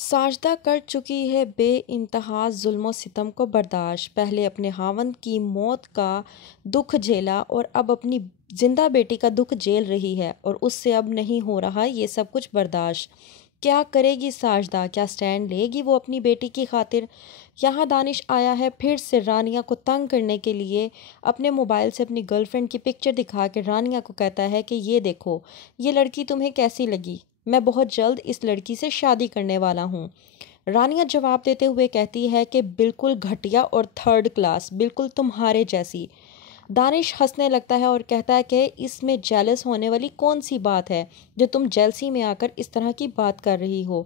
ساجدہ کر چکی ہے بے انتہا ظلم و ستم کو برداشت، پہلے اپنے خاوند کی موت کا دکھ جھیلا اور اب اپنی زندہ بیٹی کا دکھ جھیل رہی ہے، اور اس سے اب نہیں ہو رہا یہ سب کچھ برداشت۔ کیا کرے گی ساجدہ؟ کیا سٹینڈ لے گی وہ اپنی بیٹی کی خاطر؟ یہاں دانش آیا ہے پھر سے رانیہ کو تنگ کرنے کے لیے۔ اپنے موبائل سے اپنی گرل فرینڈ کی پکچر دکھا کے رانیہ کو کہتا ہے کہ یہ دیکھو، یہ لڑکی تمہیں کیسی لگی؟ میں بہت جلد اس لڑکی سے شادی کرنے والا ہوں۔ رانیہ جواب دیتے ہوئے کہتی ہے کہ بالکل گھٹیا اور تھرڈ کلاس، بالکل تمہارے جیسی۔ دانش ہنسنے لگتا ہے اور کہتا ہے کہ اس میں جیلس ہونے والی کون سی بات ہے جو تم جیلسی میں آ کر اس طرح کی بات کر رہی ہو؟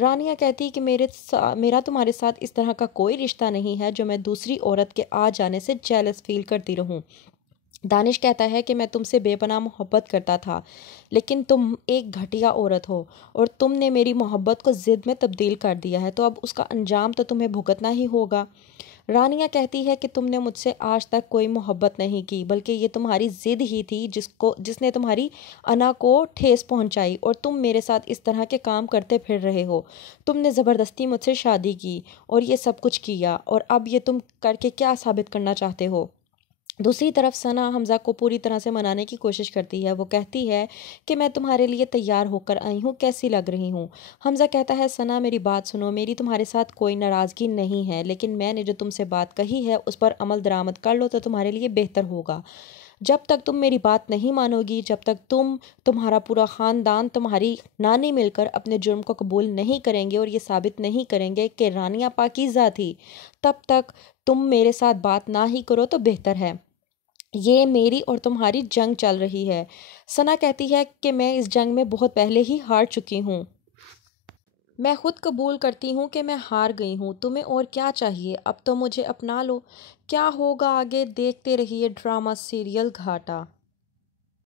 رانیہ کہتی کہ میرا تمہارے ساتھ اس طرح کا کوئی رشتہ نہیں ہے جو میں دوسری عورت کے آ جانے سے جیلس فیل کرتی رہوں۔ دانش کہتا ہے کہ میں تم سے بے پناہ محبت کرتا تھا، لیکن تم ایک گھٹیا عورت ہو اور تم نے میری محبت کو ضد میں تبدیل کر دیا ہے، تو اب اس کا انجام تو تمہیں بھگتنا ہی ہوگا۔ رانیہ کہتی ہے کہ تم نے مجھ سے آج تک کوئی محبت نہیں کی، بلکہ یہ تمہاری ضد ہی تھی جس نے تمہاری انا کو ٹھیس پہنچائی، اور تم میرے ساتھ اس طرح کے کام کرتے پھر رہے ہو۔ تم نے زبردستی مجھ سے شادی کی اور یہ سب کچھ کیا، اور اب یہ تم کر کے کیا ثابت کرنا چاہتے ہو؟ دوسری طرف ثنا حمزہ کو پوری طرح سے منانے کی کوشش کرتی ہے۔ وہ کہتی ہے کہ میں تمہارے لیے تیار ہو کر آئی ہوں، کیسی لگ رہی ہوں؟ حمزہ کہتا ہے ثنا میری بات سنو، میری تمہارے ساتھ کوئی ناراضگی نہیں ہے، لیکن میں نے جو تم سے بات کہی ہے اس پر عمل درآمد کر لو تو تمہارے لیے بہتر ہوگا۔ جب تک تم میری بات نہیں مانو گی، جب تک تمہارا پورا خاندان تمہاری نانی مل کر اپنے جرم کو قبول نہیں کریں گے اور یہ ثابت نہیں کریں گے کہ رانیہ پاکیزہ تھی، تب تک تم میرے ساتھ بات نہ ہی کرو تو بہتر ہے۔ یہ میری اور تمہاری جنگ چل رہی ہے۔ ثنا کہتی ہے کہ میں اس جنگ میں بہت پہلے ہی ہار چکی ہوں۔ میں خود قبول کرتی ہوں کہ میں ہار گئی ہوں۔ تمہیں اور کیا چاہیے؟ اب تو مجھے اپنا لو۔ کیا ہوگا آگے دیکھتے رہیے ڈرامہ سیریل گھاٹا۔